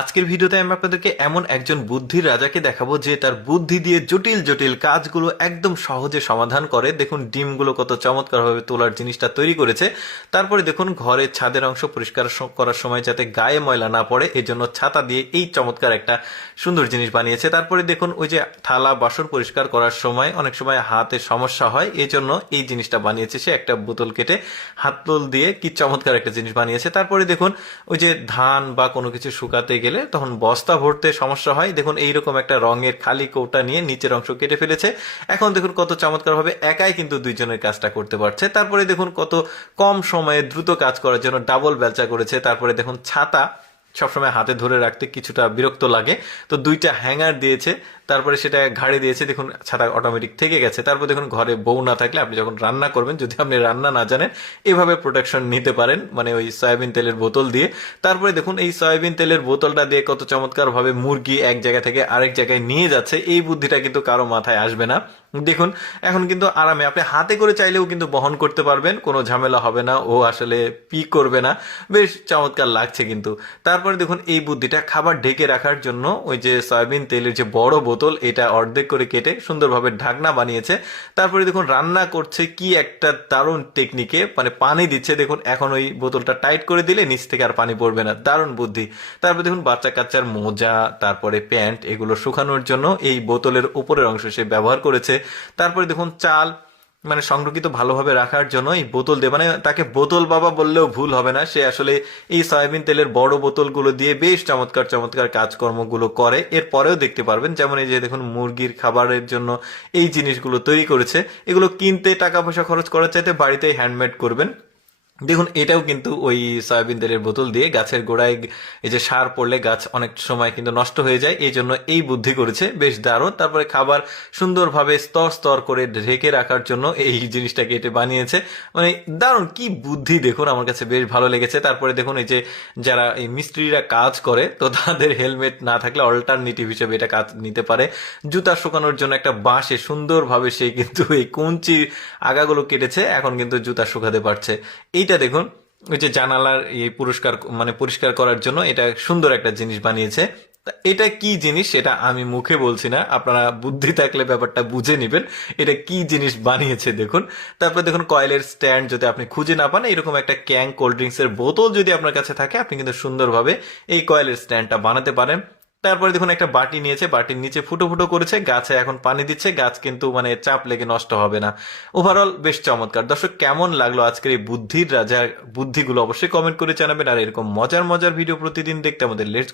আজকের ভিডিওতে আমি আপনাদেরকে এমন একজন বুদ্ধির রাজাকে দেখাবো যে তার বুদ্ধি দিয়ে জটিল জটিল কাজগুলো একদম সহজে সমাধান করে। দেখুন ডিমগুলো কত চমৎকারভাবে তোলার জিনিসটা তৈরি করেছে। তারপরে দেখুন ঘরের ছাদের অংশ পরিষ্কার করার সময় যাতে গায়ে ময়লা না পড়ে এই জন্য ছাতা দিয়ে এই চমৎকার একটা সুন্দর জিনিস বানিয়েছে। তারপরে দেখুন ওই যে থালা বাসন পরিষ্কার করার সময় অনেক সময় হাতের সমস্যা হয়, এই জন্য এই জিনিসটা বানিয়েছে। সে একটা বোতল কেটে হাতল দিয়ে কি চমৎকার একটা জিনিস বানিয়েছে। তারপরে দেখুন ওই যে ধান বা কোনো কিছু শুকাতে গেলে তখন বস্তা ভরতে সমস্যা হয়, দেখুন এইরকম একটা রঙের খালি কৌটা নিয়ে নিচের অংশ কেটে ফেলেছে। এখন দেখুন কত চমৎকার ভাবে একাই কিন্তু দুইজনের কাজটা করতে পারছে। তারপরে দেখুন কত কম সময়ে দ্রুত কাজ করার জন্য ডাবল বেলচা করেছে। তারপরে দেখুন ছাতা সবসময় হাতে ধরে রাখতে কিছুটা বিরক্ত লাগে, তো দুইটা হ্যাঙ্গার দিয়েছে। তারপরে সেটা ঘাড়ে দিয়েছে, দেখুন ছাতা অটোমেটিক থেকে গেছে। তারপর দেখুন ঘরে বউ না থাকলে আপনি যখন রান্না করবেন, যদি আপনি রান্না না জানেন, এভাবে প্রোটেকশন নিতে পারেন, মানে ওই সয়াবিন তেলের বোতল দিয়ে। তারপরে দেখুন এই সয়াবিন তেলের বোতলটা দিয়ে কত চমৎকার ভাবে মুরগি এক জায়গা থেকে আরেক জায়গায় নিয়ে যাচ্ছে। এই বুদ্ধিটা কিন্তু কারো মাথায় আসবে না। দেখুন এখন কিন্তু আরামে আপনি হাতে করে চাইলেও কিন্তু বহন করতে পারবেন, কোনো ঝামেলা হবে না, ও আসলে পি করবে না। বেশ চমৎকার লাগছে কিন্তু। তারপরে দেখুন এই বুদ্ধিটা খাবার ঢেকে রাখার জন্য ওই যে সয়াবিন তেলের যে বড় বোতল, এটা অর্ধেক করে কেটে সুন্দরভাবে ঢাকনা বানিয়েছে। তারপরে দেখুন রান্না করছে কি একটা দারুণ টেকনিকে, মানে পানি দিচ্ছে। দেখুন এখন ওই বোতলটা টাইট করে দিলে নিচ থেকে আর পানি পড়বে না, দারুণ বুদ্ধি। তারপরে দেখুন বাচ্চা কাচ্চার মোজা তারপরে প্যান্ট এগুলো শুকানোর জন্য এই বোতলের উপরের অংশ সে ব্যবহার করেছে। তারপরে দেখুন চাল মানে সংরক্ষিত ভালোভাবে রাখার জন্য এই বোতল দিয়ে, মানে তাকে বোতল বাবা বললেও ভুল হবে না, সে আসলে এই সয়াবিন তেলের বড় বোতলগুলো দিয়ে বেশ চমৎকার চমৎকার কাজকর্মগুলো করে। এরপরেও দেখতে পারবেন যেমন এই যে দেখুন মুরগির খাবারের জন্য এই জিনিসগুলো তৈরি করেছে। এগুলো কিনতে টাকা পয়সা খরচ করার চাইতে বাড়িতেই হ্যান্ডমেড করবেন। দেখুন এটাও কিন্তু ওই সয়াবিন তেলের বোতল দিয়ে গাছের গোড়ায় এই যে সার পড়লে গাছ অনেক সময় কিন্তু নষ্ট হয়ে যায়, এই জন্য এই বুদ্ধি করেছে, বেশ দারুণ। তারপরে খাবার সুন্দরভাবে স্তর স্তর করে ঢেকে রাখার জন্য এই জিনিসটাকে এটা বানিয়েছে, মানে দারুণ কি বুদ্ধি, দেখুন আমার কাছে বেশ ভালো লেগেছে। তারপরে দেখুন এই যে যারা এই মিস্ত্রিরা কাজ করে, তো তাদের হেলমেট না থাকলে অল্টারনেটিভ হিসেবে এটা কাজ নিতে পারে। জুতা শুকানোর জন্য একটা বাঁশে সুন্দরভাবে সে কিন্তু এই কঞ্চির আগাগুলো কেটেছে, এখন কিন্তু জুতা শুকাতে পারছে। এইটা দেখুন ওই যে জানালার এই পুরস্কার মানে পরিষ্কার করার জন্য এটা সুন্দর একটা জিনিস বানিয়েছে। তা এটা কি জিনিস সেটা আমি মুখে বলছি না, আপনারা বুদ্ধি থাকলে ব্যাপারটা বুঝে নিবেন এটা কি জিনিস বানিয়েছে দেখুন। তারপরে দেখুন কয়েলের স্ট্যান্ড যদি আপনি খুঁজে না পান, এরকম একটা ক্যাং কোল্ড ড্রিঙ্কস এর বোতল যদি আপনার কাছে থাকে, আপনি কিন্তু সুন্দরভাবে এই কয়েলের স্ট্যান্ডটা বানাতে পারেন। তারপরে দেখুন একটা বাটি নিয়েছে, বাটির নিচে ফুটো ফুটো করেছে, গাছে এখন পানি দিচ্ছে, গাছ কিন্তু মানে চাপ লেগে নষ্ট হবে না। ওভারঅল বেশ চমৎকার। দর্শক কেমন লাগলো আজকের এই বুদ্ধির রাজার বুদ্ধিগুলো অবশ্যই কমেন্ট করে জানাবেন। আর এরকম মজার মজার ভিডিও প্রতিদিন দেখতে আমাদের লেটস